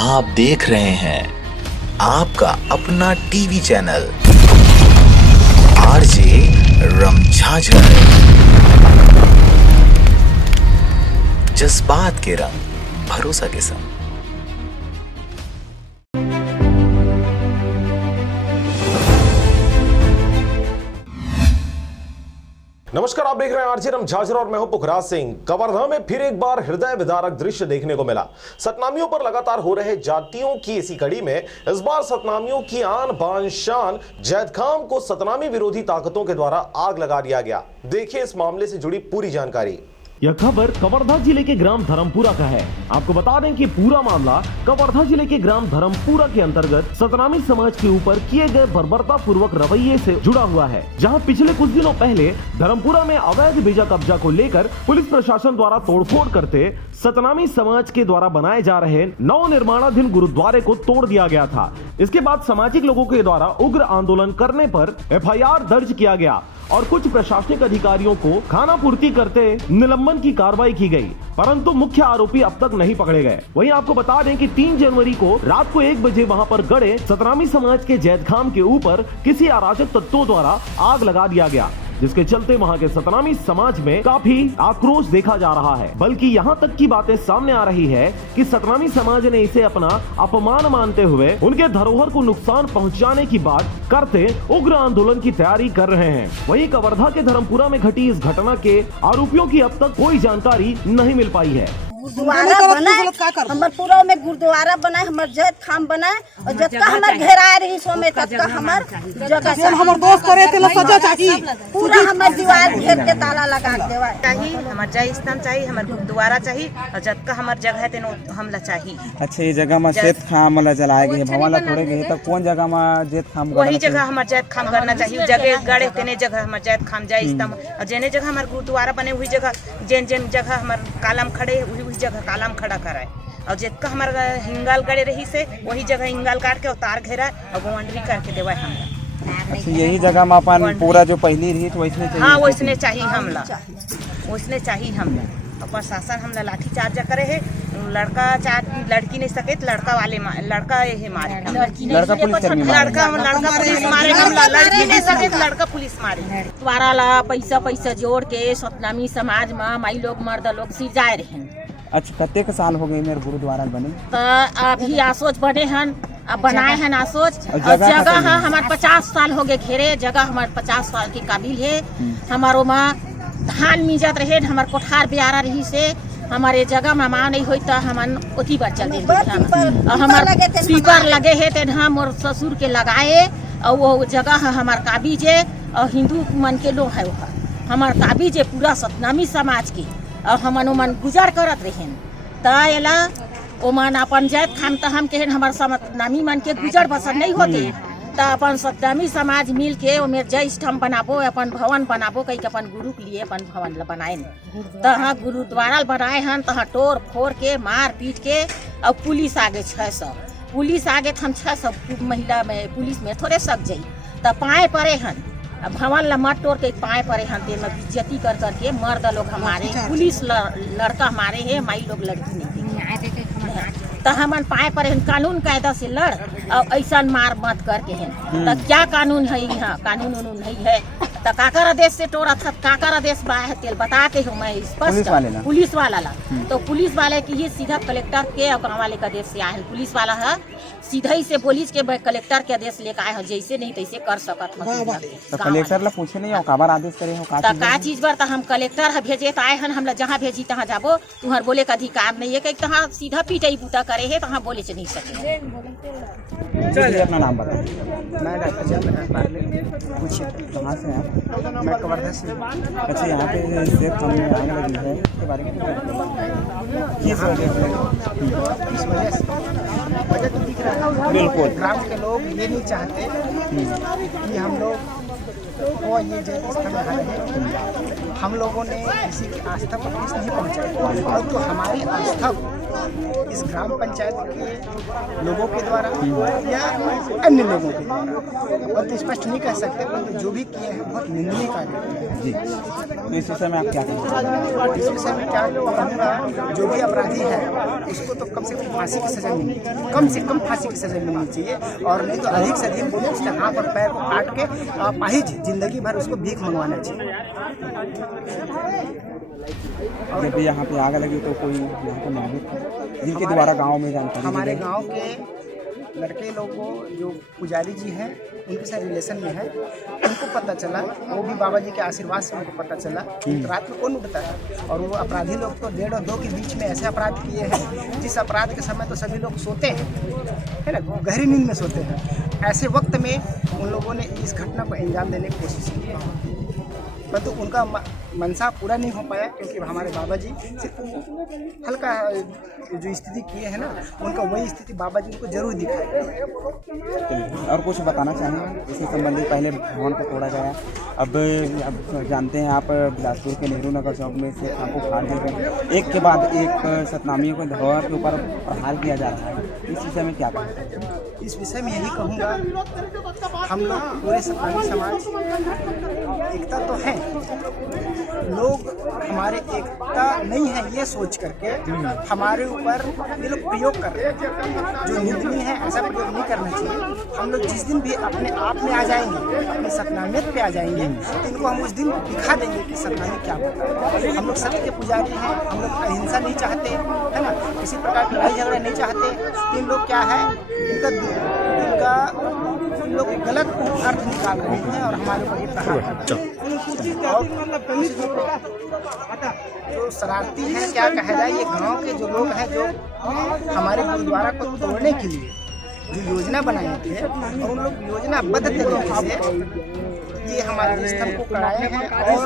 आप देख रहे हैं आपका अपना टीवी चैनल आरजे रमझाझर। जज्बात के रंग, भरोसा के संग। नमस्कार, आप देख रहे हैं आरजे रमझाझर और मैं हूं पुखराज सिंह। कवर्धा में फिर एक बार हृदय विदारक दृश्य देखने को मिला। सतनामियों पर लगातार हो रहे जातियों की इसी कड़ी में इस बार सतनामियों की आन बान शान जैद खान को सतनामी विरोधी ताकतों के द्वारा आग लगा दिया गया। देखिए इस मामले से जुड़ी पूरी जानकारी। यह खबर कवर्धा जिले के ग्राम धर्मपुरा का है। आपको बता दें कि पूरा मामला कवर्धा जिले के ग्राम धर्मपुरा के अंतर्गत सतनामी समाज के ऊपर किए गए बर्बरता पूर्वक रवैये से जुड़ा हुआ है, जहां पिछले कुछ दिनों पहले धर्मपुरा में अवैध बेजा कब्जा को लेकर पुलिस प्रशासन द्वारा तोड़फोड़ करते सतनामी समाज के द्वारा बनाए जा रहे नव निर्माणाधीन गुरुद्वारे को तोड़ दिया गया था। इसके बाद सामाजिक लोगों के द्वारा उग्र आंदोलन करने पर FIR दर्ज किया गया और कुछ प्रशासनिक अधिकारियों को खानापूर्ति करते निलंबन की कार्रवाई की गई, परंतु मुख्य आरोपी अब तक नहीं पकड़े गए। वहीं आपको बता दें कि 3 जनवरी को रात को 1 बजे वहां पर गड़े सतनामी समाज के जैद खान के ऊपर किसी अराजक तत्वों द्वारा आग लगा दिया गया, जिसके चलते वहां के सतनामी समाज में काफी आक्रोश देखा जा रहा है। बल्कि यहां तक की बातें सामने आ रही है कि सतनामी समाज ने इसे अपना अपमान मानते हुए उनके धरोहर को नुकसान पहुंचाने की बात करते उग्र आंदोलन की तैयारी कर रहे हैं। वहीं कवर्धा के धर्मपुरा में घटी इस घटना के आरोपियों की अब तक कोई जानकारी नहीं मिल पाई है। गुरुद्वारा बनाए हमार पूरा में गुरुद्वारा बनाए, हमार जैद खाम बनाए और जतका हमार घेरा रही सो में ततका हमार जगह हमार दोस्त करे ते सजा चाहिए, पूरा हमार दीवार घेर के ताला लगा देवा चाहिए। हमार जय स्थान चाहिए, हमार गुरुद्वारा चाहिए और जतका हमार जगह है तेनो हमला चाहिए। अच्छा, ये जगह में जैद खाम वाला जलाए गए भवन ला तोड़े गए, तो कौन जगह में जैद खाम वही जगह हमार जैद खाम करना चाहिए। जगह गड़े तेने जगह हमार जैद खाम जय स्थान और जेने जगह हमार गुरुद्वारा बने हुई जगह जेन जेन जगह हमार कालम खड़े हुई जगह कालम खड़ा कराए और जितना हमारा हिंगाल गड़े रही से वही जगह हिंगाल काट के उतार घेरा और बाउंड्री करके देवा हमला। अच्छा, यही जगह में अपन पूरा जो पहली रही तो वैसने चाहिए। हाँ, वैसने चाहिए हमला, वैसने चाहिए हमला। और प्रशासन हमला लाठी चार्ज करे है, लड़का लड़की नहीं सके लड़का वाले लड़का ये मारे, लड़का पुलिस मारे हमला, लड़की नहीं सके लड़का पुलिस मारे। द्वारा ला पैसा जोड़ के सतनामी समाज में माई लोग मर्द लोग सिरजाए रहे। अच्छा, कते के साल हो गए मेरे गुरुद्वारा बने? तो अभी आसोच बने हन, अब बनाए हैं आसोच। जगह है हमारे 50 साल हो गए घेरे, जगह हमारे 50 साल की काबिल है। हमारो माँ धान मिजत रहे, हमार कोठार ब्यारा रही से हमारे जगह में माँ नहीं हुई तो हम ओती पर चल गए। हमारे पीपर लगे है ते हम और ससुर के लगाए और वो जगह है हमार काबिज है और हिंदू मन के लोग है हमार काबिज है पूरा सतनामी समाज की और हमन उमन गुजर करत रहें तला ओमन अपन जैद खाम त हम के हमार सतनामी मन के गुजर बसर नहीं होते तो अपन सतनामी समाज मिल के ओमे जय स्तंभ बनाबो, अपन भवन बनाबो, कहीं अपन गुरु के लिए अपन भवन बनाए तहाँ गुरुद्वारा बनाए हन तहाँ तोड़ फोड़ के मार पीट के और पुलिस आगे 600 पुलिस आगे हम 600 महिला में पुलिस में थोड़े सक जाई तो पाए पड़े हन भवन ला मत तोड़ के पाए पड़े हन ते में बेइज्जती कर करके मर्द लोग हमारे पुलिस लड़का हमारे है, माई लोग लड़की नहीं तो हमन पाए पर कानून कायदा से लड़ और ऐसा मार मत करके हैं तो क्या कानून है यहाँ? कानून उनून नहीं है तो काकर आदेश से तोड़ा था, काकर आदेश तेल बताते हूँ मैं स्पष्ट पुलिस वाला ला तो पुलिस वाले की ही सीधा कलेक्टर के और गाँव वाले का आदेश से आए हैं। पुलिस वाला है सीधा ही से पुलिस के कलेक्टर के आदेश लेकर आए हो, जैसे नहीं तैसे कर सकत तो कलेक्टर ला पूछे नहीं काबर आदेश करे हो का चीज बार तो हम कलेक्टर है भेजे तो आए हैं, हम जहाँ भेजी तहाँ जाबो, तुम्हार बोले का अधिकार नहीं है, कहीं तहाँ सीधा पीटाई बूटा करे है तहाँ बोले से नहीं सके। चलिए अपना नाम बताइए। मैं कहाँ से हैं? मैं कवर्धा से। अच्छा, यहाँ पे जैद खाम में आग लगी है इसके बारे में इस वजह से वजह तो दिख रहा है। बिल्कुल ग्राम के लोग ये नहीं चाहते कि हम लोग वो ये जैद स्थान है। हम लोगों ने किसी की आस्था पर ठेस नहीं पहुँचाई और तो हमारी आस्था इस ग्राम पंचायत के लोगों के द्वारा या अन्य लोगों के द्वारा, और तो स्पष्ट नहीं कह सकते, परंतु जो भी किए हैं बहुत निंदनीय कार्य है जी। तो इस विषय में आप क्या कहेंगे? इस विषय में क्या कहूँगा, जो भी अपराधी है उसको तो कम से कम फांसी की सजा मिलनी चाहिए, कम से कम फांसी की सजा मिलनी चाहिए, और नहीं तो अधिक से अधिक बोले उसके हाथ और पैर को काट के अपाहिज जिंदगी भर उसको भीख मंगवाना चाहिए। जब भी यहाँ पे आग लगी तो कोई यहाँ पे नागरिक थे जिनके द्वारा गांव में जानकारी हमारे गांव के लड़के लोगों जो पुजारी जी हैं उनके साथ रिलेशन में है, उनको पता चला, वो भी बाबा जी के आशीर्वाद से उनको पता चला कि रात में कौन उठता है, और वो अपराधी लोग तो 1:30 और 2 के बीच में ऐसे अपराध किए हैं जिस अपराध के समय तो सभी लोग सोते हैं, है ना, गहरी नींद में सोते हैं। ऐसे वक्त में उन लोगों ने इस घटना को अंजाम देने की कोशिश की, परंतु उनका मनसा पूरा नहीं हो पाया, क्योंकि हमारे बाबा जी सिर्फ हल्का जो स्थिति किए हैं ना, उनका वही स्थिति बाबा जी को जरूर दिखाई। और कुछ बताना चाहेंगे इससे संबंधित? पहले भवन को तोड़ा गया, अब जानते हैं आप बिलासपुर के नेहरू नगर चौक में से आपको फाड़ दिए गए, एक के बाद एक सतनामियों को धरोहर के ऊपर प्रहार किया जा रहा है, इस विषय में क्या कहेंगे? इस विषय में यही कहूँगा, हम लोग पूरे सतनामी समाज एकता तो है, लोग हमारे एकता नहीं है ये सोच करके हमारे ऊपर ये लोग प्रयोग कर रहे हैं, जो निंदनीय है, ऐसा प्रयोग नहीं करना चाहिए। हम लोग जिस दिन भी अपने आप में आ जाएंगे, अपने सतनामियत पे आ जाएंगे, तो इनको हम उस दिन दिखा देंगे कि सतनामी क्या होता है। हम लोग सत्य के पुजारी हैं, हम लोग अहिंसा नहीं चाहते, है ना, किसी प्रकार की लड़ाई झगड़ा नहीं चाहते। इन लोग क्या है, इनका लोग गलत अर्थ निकाल रहे हैं और हमारे ऊपर ये प्रहार कर रहे हैं। जो शरारती हैं, क्या कहा जाए, ये गांव के जो लोग हैं, जो हमारे गुरुद्वारा को तोड़ने के लिए जो योजना बनाए थे, और उन लोग योजनाबद्ध तरीके से ये हमारे स्थल को कराए हैं, और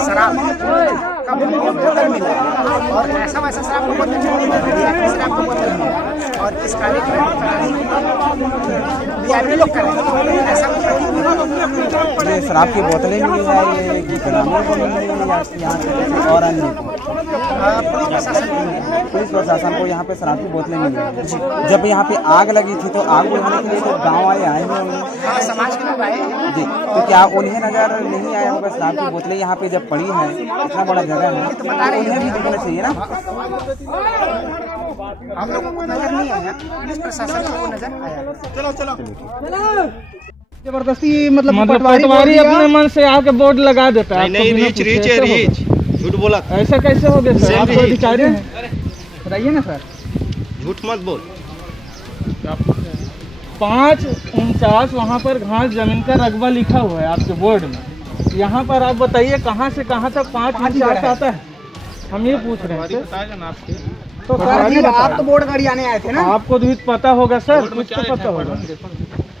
शराब का बोतल मिला, और ऐसा वैसा शराब का बोतल नहीं मिला, शराब का बोतल मिला, और इस कार्यक्रम को कराने लोग करें, ऐसा ये शराब की बोतलें मिली है, ये ग्रामीणों को मिली है या यहाँ और अन्य को? पुलिस प्रशासन को यहाँ पे शराब की बोतलें मिली है। जब यहाँ पे आग लगी थी तो आग बुझाने के लिए तो गांव वाले आए हैं, समाज के लोग आए हैं जी, तो क्या उन्हें नजर नहीं आया होगा शराब की बोतलें यहाँ पे जब पड़ी हैं, इतना बड़ा जगह है, तो उन्हें भी दिखना चाहिए ना? हम लोगों को नजर नहीं आया, पुलिस प्रशासन को नजर आया। चलो जबरदस्ती मतलब पटवारी अपने मन से आके बोर्ड लगा देता है। नहीं, रीच झूठ बोला, ऐसा कैसे हो गया सर? आप तो अधिकारी हैं, बताइए ना सर, झूठ मत बोल। 549 वहाँ पर घास जमीन का रकबा लिखा हुआ है आपके बोर्ड में, यहाँ पर आप बताइए कहाँ से कहाँ तक 549 आता है, हम ये पूछ रहे हैं। तो सर आप तो बोर्ड गाड़ी आए थे ना, आपको भी पता होगा सर, कुछ तो पता होगा।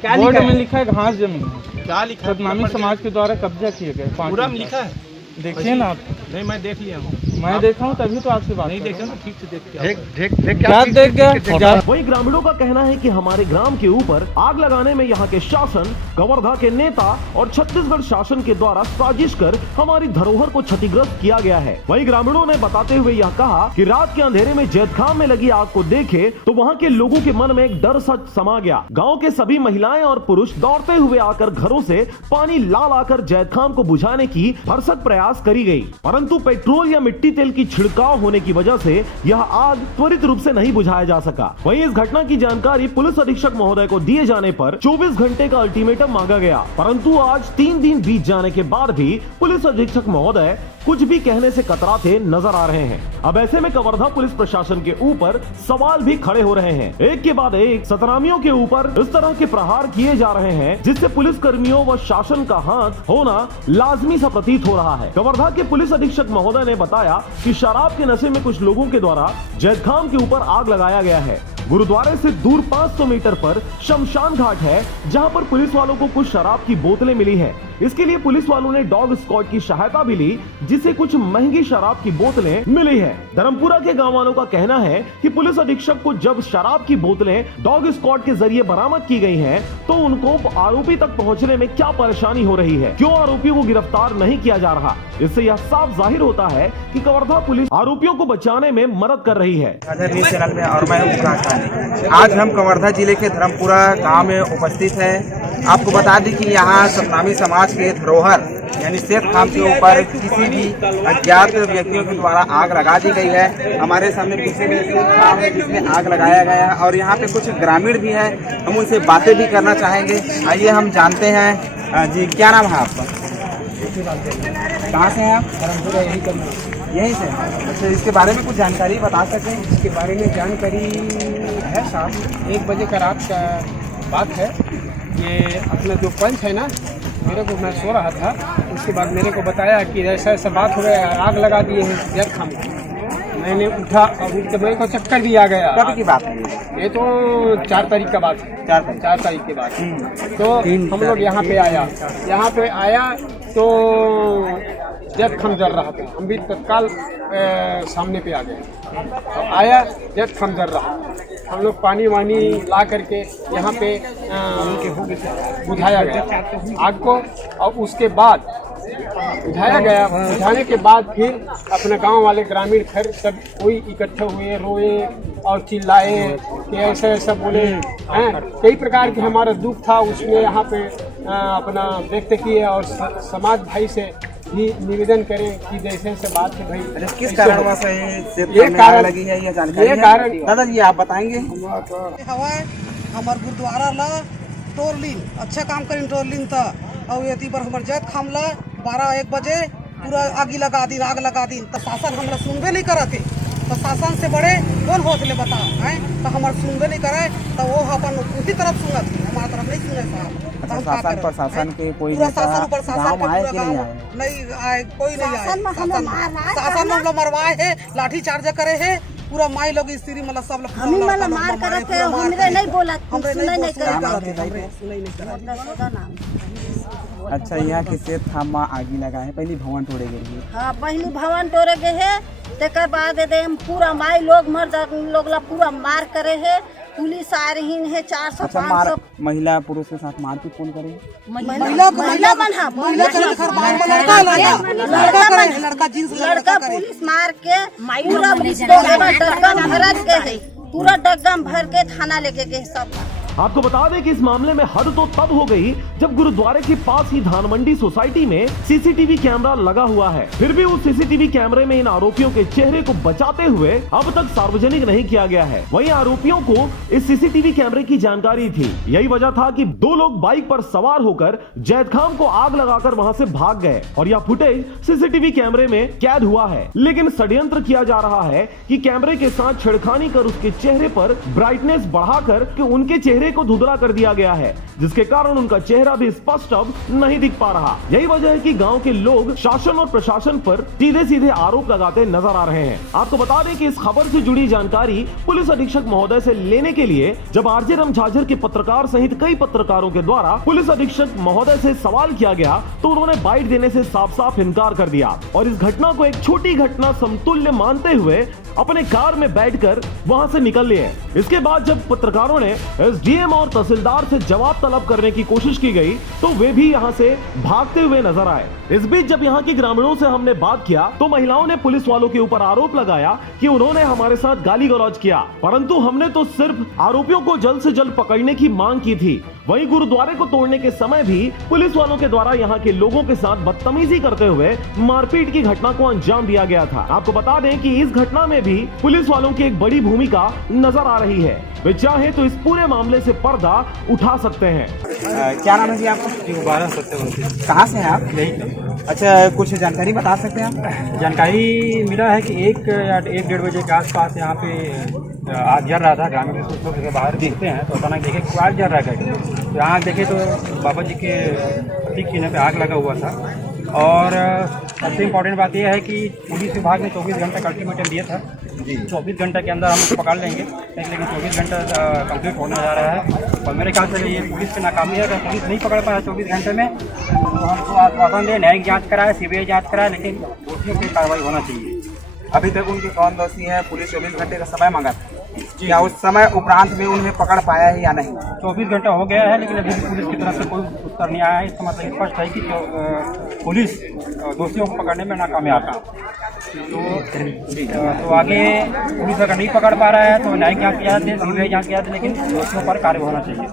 क्या बोर्ड में लिखा है घास जमीन, क्या लिखा है? सतनामी समाज के द्वारा कब्जा किए गए। पूरा में लिखा है, देखिए ना आप। नहीं मैं देख लिया हूँ, मैं देखा हूँ तभी तो आपसे बात नहीं देखा ना, ठीक से देख क्या देख गया। वहीं ग्रामीणों का कहना है कि हमारे ग्राम के ऊपर आग लगाने में यहाँ के शासन, कवर्धा के नेता और छत्तीसगढ़ शासन के द्वारा साजिश कर हमारी धरोहर को क्षतिग्रस्त किया गया है। वहीं ग्रामीणों ने बताते हुए यह कहा कि रात के अंधेरे में जैतखाम में लगी आग को देखे तो वहाँ के लोगों के मन में एक डर सा समा गया। गाँव के सभी महिलाएं और पुरुष दौड़ते हुए आकर घरों से पानी ला लाकर जैतखाम को बुझाने की भरसक प्रयास करी गई, परंतु पेट्रोल या मिट्टी तेल की छिड़काव होने की वजह से यह आग त्वरित रूप से नहीं बुझाया जा सका। वहीं इस घटना की जानकारी पुलिस अधीक्षक महोदय को दिए जाने पर 24 घंटे का अल्टीमेटम मांगा गया, परंतु आज 3 दिन बीत जाने के बाद भी पुलिस अधीक्षक महोदय कुछ भी कहने से कतराते नजर आ रहे हैं। अब ऐसे में कवर्धा पुलिस प्रशासन के ऊपर सवाल भी खड़े हो रहे हैं। एक के बाद एक सतनामियों के ऊपर इस तरह के प्रहार किए जा रहे हैं, जिससे पुलिस कर्मियों व शासन का हाथ होना लाजमी सा प्रतीत हो रहा है। कवर्धा के पुलिस अधीक्षक महोदय ने बताया कि शराब के नशे में कुछ लोगों के द्वारा जैतखाम के ऊपर आग लगाया गया है। गुरुद्वारे से दूर 500 मीटर पर शमशान घाट है, जहां पर पुलिस वालों को कुछ शराब की बोतलें मिली है। इसके लिए पुलिस वालों ने डॉग स्क्वाड की सहायता भी ली, जिससे कुछ महंगी शराब की बोतलें मिली है। धर्मपुरा के गाँव वालों का कहना है कि पुलिस अधीक्षक को जब शराब की बोतलें डॉग स्क्वाड के जरिए बरामद की गई हैं, तो उनको आरोपी तक पहुंचने में क्या परेशानी हो रही है, क्यों आरोपियों को गिरफ्तार नहीं किया जा रहा। इससे यह साफ जाहिर होता है कि कवर्धा पुलिस आरोपियों को बचाने में मदद कर रही है। चैनल में और मैं आज हम कवर्धा जिले के धर्मपुरा गांव में उपस्थित हैं। आपको बता दें कि यहाँ सतनामी समाज के धरोहर यानी सेठ खाम के ऊपर किसी भी अज्ञात व्यक्तियों के द्वारा आग लगा दी गई है। हमारे सामने पीछे भी सेठ खाम है जिसमें आग लगाया गया है और यहाँ पे कुछ ग्रामीण भी हैं, हम उनसे बातें भी करना चाहेंगे। आइए हम जानते हैं। जी क्या नाम है आपका? कहाँ से हैं आप? यहीं से। अच्छा, इसके बारे में कुछ जानकारी बता सकें? इसके बारे में जानकारी है साहब, 1 बजे का रात का बात है। ये अपना जो पंच है ना, मेरे को मैं सो रहा था, उसके बाद मेरे को बताया कि ऐसा ऐसा बात हो गया, आग लगा दिए हैं जैत खाम को। मैंने उठा और उठ के मेरे को चक्कर भी आ गया। कब की बात है ये? तो 4 तारीख का बात है। 4 तारीख के बाद तो हम लोग यहाँ पे आया तो जैत खाम जल रहा था। हम भी तत्काल सामने पे आ गए। तो आया जैत खाम जल रहा, हम लोग पानी वानी ला करके यहाँ पे बुझाया गया आग को। और उसके बाद बुझाने के बाद फिर अपने गांव वाले ग्रामीण घर सब कोई इकट्ठे हुए, रोए और चिल्लाए कि ऐसा ऐसा बोले हैं। कई प्रकार के हमारा दुख था उसमें यहाँ पे अपना व्यक्त किए और समाज भाई से भी निवेदन करें कि जैसे से बात है भाई किस कारण ये कारण लगी है, ये जानकारी दादाजी आप बताएंगे? हमार गुरुद्वारा ला टोरलिन अच्छा काम करें टोरलिन था और ये पर हमार जैत खाम ला 12-1 बजे पूरा आग लगा दी। तो शासन हमारा सुनबे नहीं करते। तो शासन से बड़े कौन होते ले बता हैं? तो हमारे सुनबे नहीं करे तो वो अपन उसी तरफ सुनत, हमारा तरफ नहीं सुने साहब। शासन प्रशासन के कोई गाँव आए कि नहीं आए? कोई नहीं आए। शासन में लोग मरवाए है, लाठी चार्ज करे है, पूरा माई लोग स्त्री मतलब सब लोग हमी वाला मार करते हैं, हमरे नहीं बोला, सुनाई नहीं अच्छा, यहाँ के सेठ खाम आगी लगा है, पहली भवन तोड़े गए। हाँ, पहली भवन तोड़े गए है। तेकर बाद हम पूरा माई लोग मर्द लोग ला पूरा मार करे है। पुलिस आ रही है 400-500। महिला पुरुष के साथ मारपीट कौन करे? लड़का पुलिस मार के पूरा डग्गम भर के थाना लेके गए सब। आपको बता दें कि इस मामले में हद तो तब हो गई जब गुरुद्वारे के पास ही धान मंडी सोसाइटी में सीसीटीवी कैमरा लगा हुआ है। फिर भी उस सीसीटीवी कैमरे में इन आरोपियों के चेहरे को बचाते हुए अब तक सार्वजनिक नहीं किया गया है। वहीं आरोपियों को इस सीसीटीवी कैमरे की जानकारी थी। यही वजह था कि 2 लोग बाइक पर सवार होकर जैत खाम को आग लगाकर वहां से भाग गए और यह फुटेज सीसीटीवी कैमरे में कैद हुआ है। लेकिन षड्यंत्र किया जा रहा है कि कैमरे के साथ छेड़खानी कर उसके चेहरे पर ब्राइटनेस बढ़ाकर उनके चेहरे को धुंधला कर दिया गया है, जिसके कारण उनका चेहरा भी स्पष्ट अब नहीं दिख पा रहा। यही वजह है कि गांव के लोग शासन और प्रशासन पर सीधे सीधे आरोप लगाते नजर आ रहे हैं। आपको बता दें कि इस खबर से जुड़ी जानकारी पुलिस अधीक्षक महोदय से लेने के लिए जब आरजे राम झाझर के पत्रकार सहित कई पत्रकारों के द्वारा पुलिस अधीक्षक महोदय से सवाल किया गया तो उन्होंने बाइट देने से साफ साफ इनकार कर दिया और इस घटना को एक छोटी घटना समतुल्य मानते हुए अपने कार में बैठकर वहां से निकल लिए। इसके बाद जब पत्रकारों ने एसडीएम और तहसीलदार से जवाब तलब करने की कोशिश की गई तो वे भी यहां से भागते हुए नजर आए। इस बीच जब यहां के ग्रामीणों से हमने बात किया तो महिलाओं ने पुलिस वालों के ऊपर आरोप लगाया कि उन्होंने हमारे साथ गाली गलौज किया, परंतु हमने तो सिर्फ आरोपियों को जल्द से जल्द पकड़ने की मांग की थी। वहीं गुरुद्वारे को तोड़ने के समय भी पुलिस वालों के द्वारा यहाँ के लोगों के साथ बदतमीजी करते हुए मारपीट की घटना को अंजाम दिया गया था। आपको बता दें कि इस घटना में भी पुलिस वालों की एक बड़ी भूमिका नजर आ रही है। वे चाहे तो इस पूरे मामले से पर्दा उठा सकते हैं। क्या नाम है जी आपका? कहाँ से हैं आप? यही। अच्छा, कुछ जानकारी बता सकते हैं आप? जानकारी मिला है कि 1 या 1-1:30 बजे के आसपास यहाँ पे आग जल रहा था। ग्रामीण कुछ लोग बाहर देखते हैं तो अचानक देखे कि आग जल रहा है। तो यहाँ देखे तो बाबा जी के प्रतीक चिन्ह पे आग लगा हुआ था और सबसे इम्पोर्टेंट बात यह है कि पुलिस विभाग ने 24 घंटे का अल्टीमेटम दिया था। 24 घंटे के अंदर हम उसको पकड़ लेंगे, लेकिन 24 घंटा कंप्लीट होने जा रहा है। और मेरे ख्याल से ये पुलिस की नाकामी है। अगर पुलिस नहीं पकड़ पाया 24 घंटे में तो हमको आश्वासन दे, न्यायिक जाँच कराए, CBI जाँच कराए, लेकिन दोषियों की कार्रवाई होना चाहिए। अभी तक उनकी कौन दोषी है? पुलिस 24 घंटे का समय मांगा था, क्या उस समय उपरांत में उन्हें पकड़ पाया है या नहीं? 24 घंटा हो गया है, लेकिन अभी पुलिस की तरफ से कोई उत्तर नहीं आया है। इसका मतलब स्पष्ट है कि पुलिस दोषियों को पकड़ने में नाकामयाब है। तो आगे पुलिस अगर नहीं पकड़ पा रहा है तो न्यायिक जाँच किया जाए, CBI जाँच किया जाए, लेकिन दोषियों पर कार्य होना चाहिए।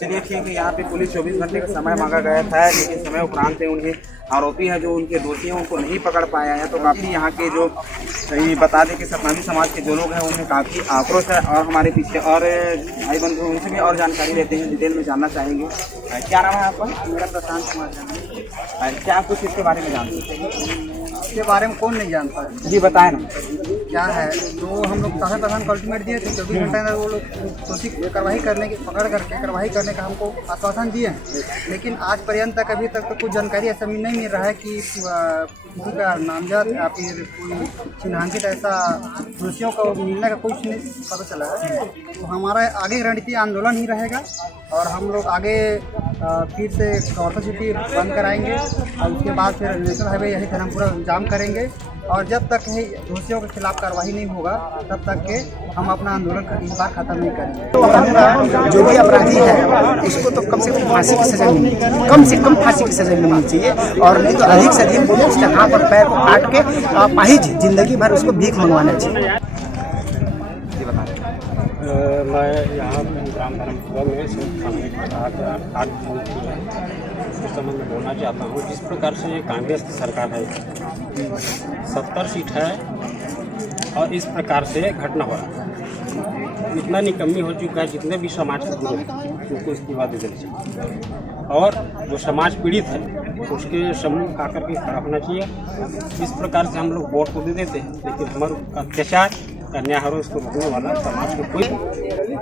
चलिए ठीक है, यहाँ पे पुलिस 24 घंटे का समय मांगा गया था, लेकिन समय उपरांत में उन्हें आरोपी है जो उनके दोषी हैं उनको नहीं पकड़ पाया है। तो काफ़ी यहाँ के जो ये बता दें कि सतनामी समाज के जो लोग हैं उनमें काफ़ी आक्रोश है। और हमारे पीछे और भाई बंधु उनसे भी और जानकारी लेते हैं, डिटेल में जानना चाहेंगे। क्या नाम है आपका? मेरा प्रशांत कुमार। क्या कुछ इसके बारे में जानते हैं? इसके बारे में कौन नहीं जानता है? जी बताएं ना। क्या है जो हम लोग शासन प्रधान को अल्टीमेट दिए थे, 24 घंटे अंदर वो लोग दोषी कार्रवाई करने की पकड़ करके कार्रवाई करने का हमको आश्वासन दिए हैं, लेकिन आज पर्यंत तक अभी तक तो कुछ जानकारी ऐसा नहीं मिल रहा है कि किसी का नामजद या फिर कोई चिन्हांकित ऐसा दोषियों को मिलने का कुछ नहीं पता चला है। तो हमारा आगे रणनीति आंदोलन ही रहेगा और हम लोग आगे फिर से कवर्धा सिटी बंद कराएंगे और उसके बाद फिर नेशनल हाईवे यही धर्मपुरा जाम करेंगे। और जब तक दोषियों के खिलाफ कार्रवाई नहीं होगा तब तक के हम अपना आंदोलन इस बार खत्म नहीं करेंगे। तो जो भी अपराधी है उसको तो कम से कम फांसी की सजा मिलनी चाहिए, कम से कम फांसी की सजा मिलनी चाहिए। और नहीं तो अधिक से अधिक पुलिस उसके हाथ और पैर को काट के पाहिज जिंदगी भर उसको भीख मंगवाना चाहिए। मैं यहाँ ग्राम धर्मपुरा में इस संबंध में बोलना चाहता हूँ। जिस प्रकार से कांग्रेस की सरकार है, 70 सीट है और इस प्रकार से घटना हो रहा है, इतना निकम्मी हो चुका है। जितने भी समाज के लोग हैं उनको इस्तीफा दे देना चाहिए और जो समाज पीड़ित है उसके समूह आकर के खड़ा होना चाहिए। इस प्रकार से हम लोग वोट को दे देते हैं, लेकिन हमारे अत्याचार अन्याय इसको रोकने वाला समाज को कोई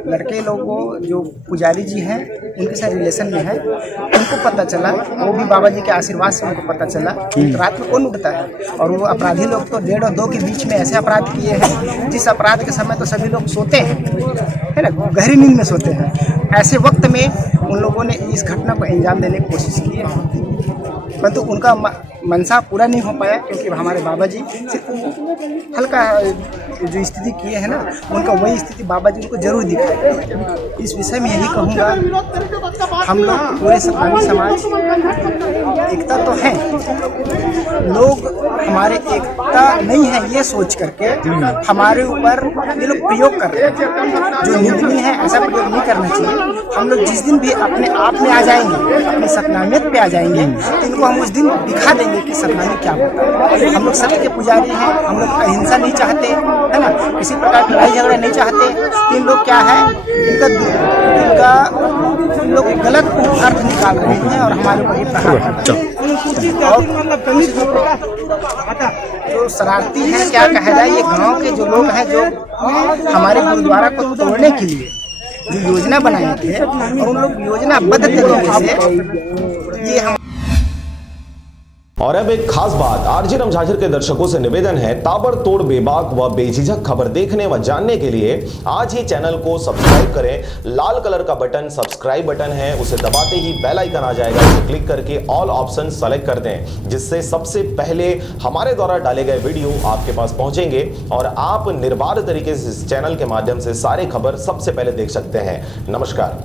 लड़के लोगों जो पुजारी जी हैं उनके साथ रिलेशन में है, उनको पता चला, वो भी बाबा जी के आशीर्वाद से उनको पता चला रात में कौन उठता है। और वो अपराधी लोग तो 1:30 और 2 के बीच में ऐसे अपराध किए हैं जिस अपराध के समय तो सभी लोग सोते हैं, है ना, गहरी नींद में सोते हैं। ऐसे वक्त में उन लोगों ने इस घटना को अंजाम देने की कोशिश की है, परंतु उनका मनसा पूरा नहीं हो पाया क्योंकि हमारे बाबा जी सिर्फ हल्का जो स्थिति किए हैं ना, उनका वही स्थिति बाबा जी उनको जरूर दिखाए। इस विषय में यही कहूँगा, हम लोग पूरे सतनामी समाज एकता तो है, लोग हमारे एकता नहीं है ये सोच करके हमारे ऊपर ये लोग प्रयोग कर रहे हैं जो निंदनीय है। ऐसा प्रयोग नहीं करना चाहिए। हम लोग जिस दिन भी अपने आप में आ जाएंगे, अपने सतनामियत पे आ जाएंगे, तो इनको हम उस दिन दिखा देंगे कि सतनामी क्या होता है। हम लोग सत्य के पुजारी हैं, हम लोग अहिंसा नहीं चाहते, है ना, किसी प्रकार की लड़ाई झगड़ा नहीं चाहते। इन लोग क्या है, इनका लोग गलत अर्थ निकाल रहे हैं और हमारे ऊपर ये प्रहार कर रहे हैं। जो शरारती हैं, क्या कहा जाए, ये गांव के जो लोग हैं जो हमारे गुरुद्वारा को तोड़ने के लिए जो योजना बनाए थे और उन लोग योजनाबद्ध तरीके से ये और अब एक खास बात, आरजे रमझाझर के दर्शकों से निवेदन है, ताबड़तोड़ बेबाक व बेझिझक खबर देखने व जानने के लिए आज ही चैनल को सब्सक्राइब करें। लाल कलर का बटन सब्सक्राइब बटन है, उसे दबाते ही बेल आइकन आ जाएगा, उसे क्लिक करके ऑल ऑप्शन सेलेक्ट कर दें, जिससे सबसे पहले हमारे द्वारा डाले गए वीडियो आपके पास पहुंचेंगे और आप निर्बाध तरीके से इस चैनल के माध्यम से सारे खबर सबसे पहले देख सकते हैं। नमस्कार।